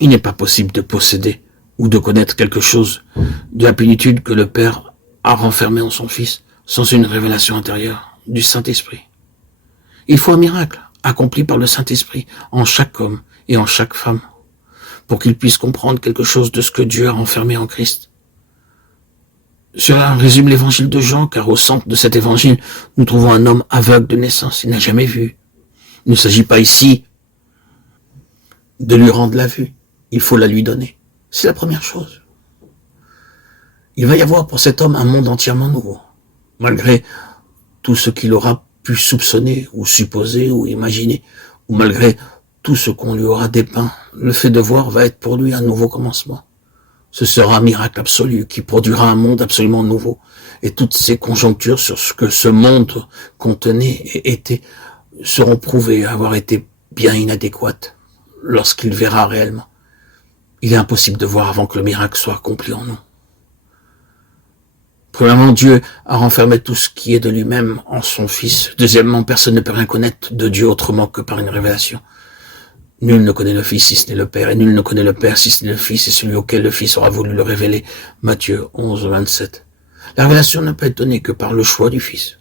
Il n'est pas possible de posséder ou de connaître quelque chose de la plénitude que le Père a renfermé en son Fils sans une révélation intérieure du Saint-Esprit. Il faut un miracle accompli par le Saint-Esprit en chaque homme et en chaque femme pour qu'ils puissent comprendre quelque chose de ce que Dieu a renfermé en Christ. Cela résume l'évangile de Jean, car au centre de cet évangile, nous trouvons un homme aveugle de naissance. Il n'a jamais vu. Il ne s'agit pas ici de lui rendre la vue. Il faut la lui donner. C'est la première chose. Il va y avoir pour cet homme un monde entièrement nouveau, malgré tout ce qu'il aura pu soupçonner ou supposer ou imaginer, ou malgré tout ce qu'on lui aura dépeint. Le fait de voir va être pour lui un nouveau commencement. Ce sera un miracle absolu qui produira un monde absolument nouveau. Et toutes ces conjonctures sur ce que ce monde contenait et était seront prouvées avoir été bien inadéquates lorsqu'il verra réellement. Il est impossible de voir avant que le miracle soit accompli en nous. Premièrement, Dieu a renfermé tout ce qui est de lui-même en son Fils. Deuxièmement, personne ne peut rien connaître de Dieu autrement que par une révélation. Nul ne connaît le Fils si ce n'est le Père, et nul ne connaît le Père si ce n'est le Fils, et celui auquel le Fils aura voulu le révéler. Matthieu 11, 27. La révélation ne peut être donnée que par le choix du Fils.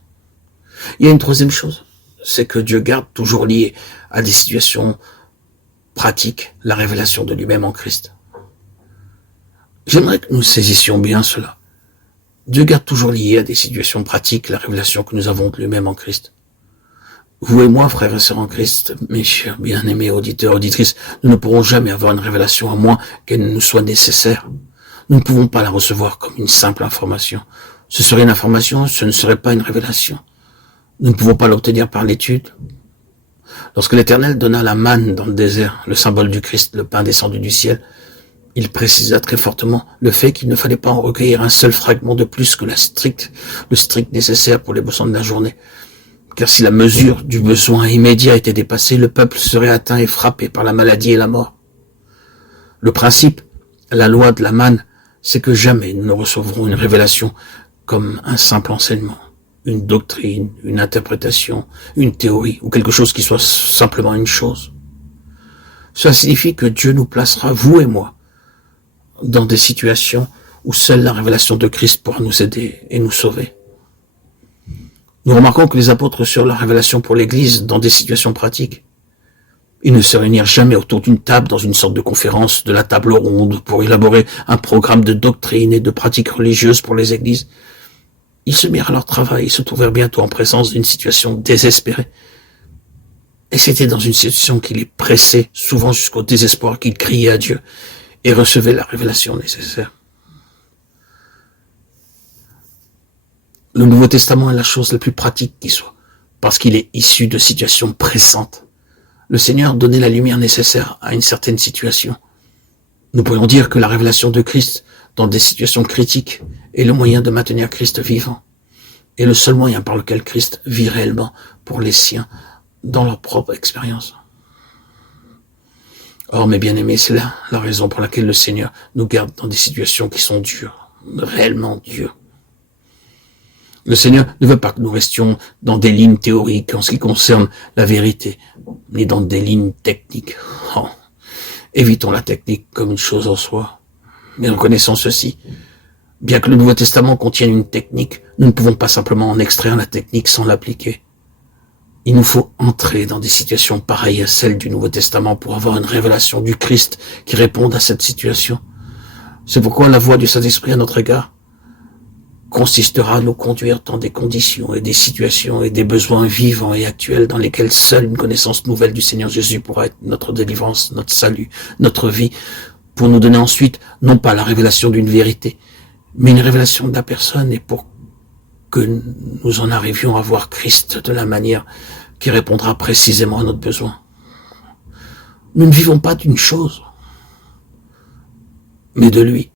Il y a une troisième chose, c'est que Dieu garde toujours lié à des situations pratiques la révélation de lui-même en Christ. J'aimerais que nous saisissions bien cela. Dieu garde toujours lié à des situations pratiques la révélation que nous avons de lui-même en Christ. Vous et moi, frères et sœurs en Christ, mes chers bien-aimés auditeurs, auditrices, nous ne pourrons jamais avoir une révélation à moins qu'elle nous soit nécessaire. Nous ne pouvons pas la recevoir comme une simple information. Ce serait une information, ce ne serait pas une révélation. Nous ne pouvons pas l'obtenir par l'étude. Lorsque l'Éternel donna la manne dans le désert, le symbole du Christ, le pain descendu du ciel, il précisa très fortement le fait qu'il ne fallait pas en recueillir un seul fragment de plus que le strict nécessaire pour les besoins de la journée. Car si la mesure du besoin immédiat était dépassée, le peuple serait atteint et frappé par la maladie et la mort. Le principe, la loi de la manne, c'est que jamais nous ne recevrons une révélation comme un simple enseignement, une doctrine, une interprétation, une théorie, ou quelque chose qui soit simplement une chose. Cela signifie que Dieu nous placera, vous et moi, dans des situations où seule la révélation de Christ pourra nous aider et nous sauver. Nous remarquons que les apôtres sur la révélation pour l'Église dans des situations pratiques. Ils ne se réunirent jamais autour d'une table dans une sorte de conférence, de la table ronde, pour élaborer un programme de doctrine et de pratiques religieuses pour les églises. Ils se mirent à leur travail et se trouvèrent bientôt en présence d'une situation désespérée. Et c'était dans une situation qui les pressait, souvent jusqu'au désespoir, qu'ils criaient à Dieu et recevaient la révélation nécessaire. Le Nouveau Testament est la chose la plus pratique qui soit, parce qu'il est issu de situations pressantes. Le Seigneur donnait la lumière nécessaire à une certaine situation. Nous pourrions dire que la révélation de Christ dans des situations critiques est le moyen de maintenir Christ vivant, et le seul moyen par lequel Christ vit réellement pour les siens dans leur propre expérience. Or, mes bien-aimés, c'est là la raison pour laquelle le Seigneur nous garde dans des situations qui sont dures, réellement dures. Le Seigneur ne veut pas que nous restions dans des lignes théoriques en ce qui concerne la vérité, ni dans des lignes techniques. Oh, évitons la technique comme une chose en soi. Mais reconnaissons ceci. Bien que le Nouveau Testament contienne une technique, nous ne pouvons pas simplement en extraire la technique sans l'appliquer. Il nous faut entrer dans des situations pareilles à celles du Nouveau Testament pour avoir une révélation du Christ qui réponde à cette situation. C'est pourquoi la voix du Saint-Esprit à notre égard consistera à nous conduire dans des conditions et des situations et des besoins vivants et actuels dans lesquels seule une connaissance nouvelle du Seigneur Jésus pourra être notre délivrance, notre salut, notre vie, pour nous donner ensuite, non pas la révélation d'une vérité, mais une révélation de la personne et pour que nous en arrivions à voir Christ de la manière qui répondra précisément à notre besoin. Nous ne vivons pas d'une chose, mais de lui.